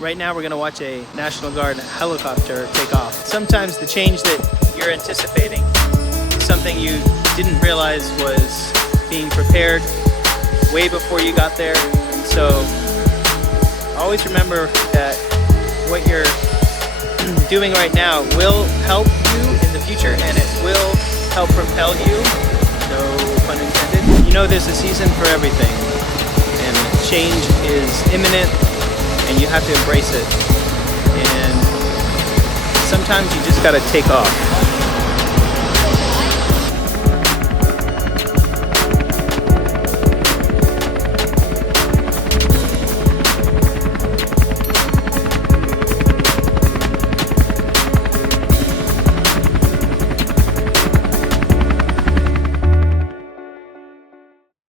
Right now we're going to watch a National Guard helicopter take off. Sometimes the change that you're anticipating is something you didn't realize was being prepared way before you got there. And so always remember that what you're doing right now will help you in the future, and it will help propel you, no pun intended. You know there's a season for everything, and change is imminent, and you have to embrace it. And sometimes you just gotta take off.